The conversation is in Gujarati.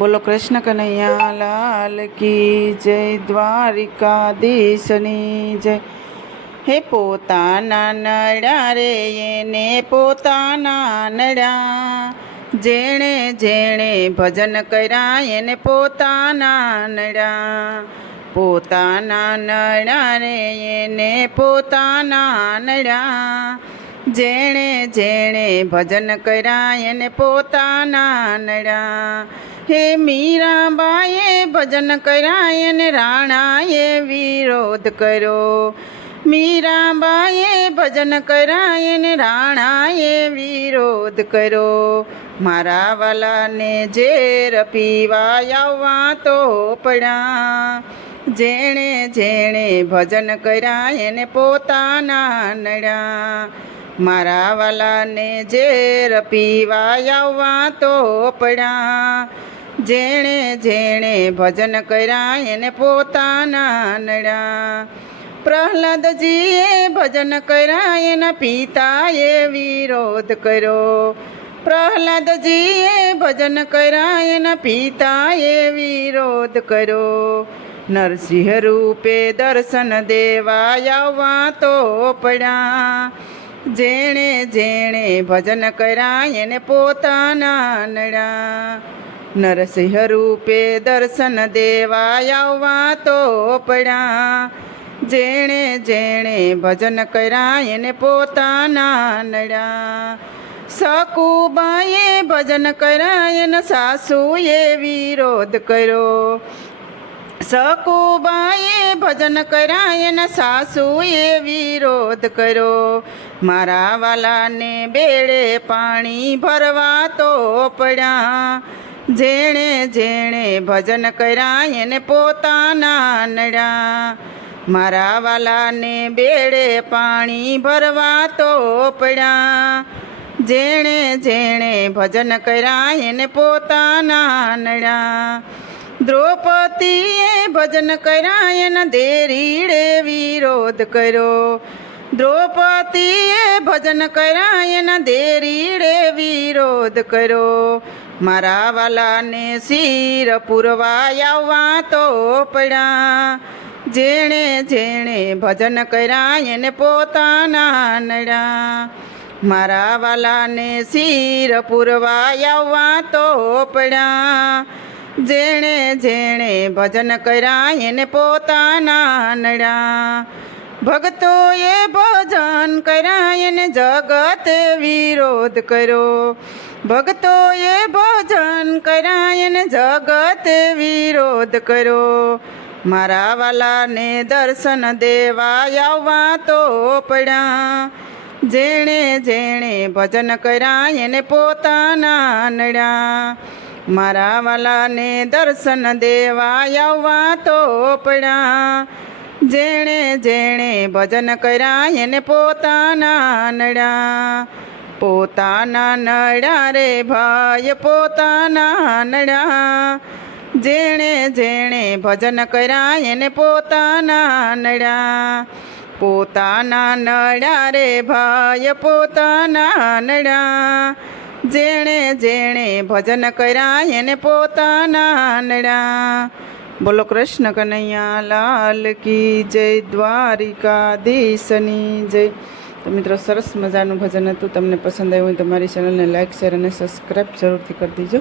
બોલો કૃષ્ણ કનૈયા લાલ કી જય, દ્વારિકાધીશની જય. હે પોતાના નડા રે એને પોતાના નડા, જેણે જેણે ભજન કર્યા એને પોતાના નડા. પોતાના નડા રે એને પોતાના નડા, જેણે જેણે ભજન કર્યા એને પોતાના નડા. હે મીરાબાઈએ ભજન કર્યા એને રાણાએ વિરોધ કર્યો. મીરાબાઈએ ભજન કર્યા એને રાણાએ વિરોધ કર્યો. મારા વાલાને ઝેર પીવા આવવા તો પડ્યા, જેણે જેણે ભજન કર્યા એને પોતાના નડા. મારા વાલાને ઝેર પીવા આવવા તો પડ્યા, જેણે જેણે ભજન કર્યા એને પોતાના નડા. પ્રહલાદજીએ ભજન કર્યા એના પિતાએ વિરોધ કર્યો. પ્રહલાદજીએ ભજન કર્યા એના પિતાએ વિરોધ કર્યો. નરસિંહ રૂપે દર્શન દેવા આવવા તો પડ્યા, જેણે જેણે ભજન કર્યા એને પોતાના નડા. નરસિંહ રૂપે દર્શન દેવા આવવા તો પડ્યા, જેણે જેણે ભજન કર્યા એને પોતાના નડા. સકુબાએ ભજન કર્યા એના સાસુએ વિરોધ કર્યો. સકુબાએ ભજન કર્યા એના સાસુએ વિરોધ કર્યો. મારા વાલાને બેડે પાણી ભરવા તો પડ્યા, જેણે જેણે ભજન કર્યા એને પોતાના નડા. મારા વાલાને બેડે પાણી ભરવા તો પડ્યા, જેણે જેણે ભજન કર્યા એને પોતાના નડા. દ્રૌપદીએ ભજન કર્યા એના દેરીડે વિરોધ કર્યો. દ્રૌપદીએ ભજન કર્યા એના દેરીડે વિરોધ કર્યો. મારા વાલાને શિર પૂરવા આવવા તો પડ્યા, જેણે જેણે ભજન કર્યા એને પોતાના નડા. મારા વાલાને શિર પૂરવા આવવા તો પડ્યા, જેણે જેણે ભજન કર્યા એને પોતાના નડા. ભક્તોએ ભજન કર્યા એને જગતે વિરોધ કર્યો. ભક્તોએ ભજન કર્યા એને જગતે વિરોધ કર્યો. મારા વાલાને દર્શન દેવા આવવા તો પડ્યા, જેણે જેણે ભજન કર્યા એને પોતાના નડા. મારા વાલાને દર્શન દેવા આવવા તો પડ્યા, જેણે જેણે ભજન કર્યા એને પોતાના નડા. પોતાના નડા રે ભાઈ પોતાના નડા, જેણે જેણે ભજન કર્યા એને પોતાના નડા. પોતાના નડા રે ભાઈ પોતાના નડા, જેણે જેણે ભજન કર્યા એને પોતાના નડા. બોલો કૃષ્ણ કનૈયા લાલ કી જય, દ્વારિકાધીશની જય. તો મિત્રો, સરસ મજાનું ભજન હતું. તમને પસંદ આવ્યું હોય તો મારી ચેનલને લાઇક, શેર અને સબસ્ક્રાઈબ જરૂરથી કરી દીજો.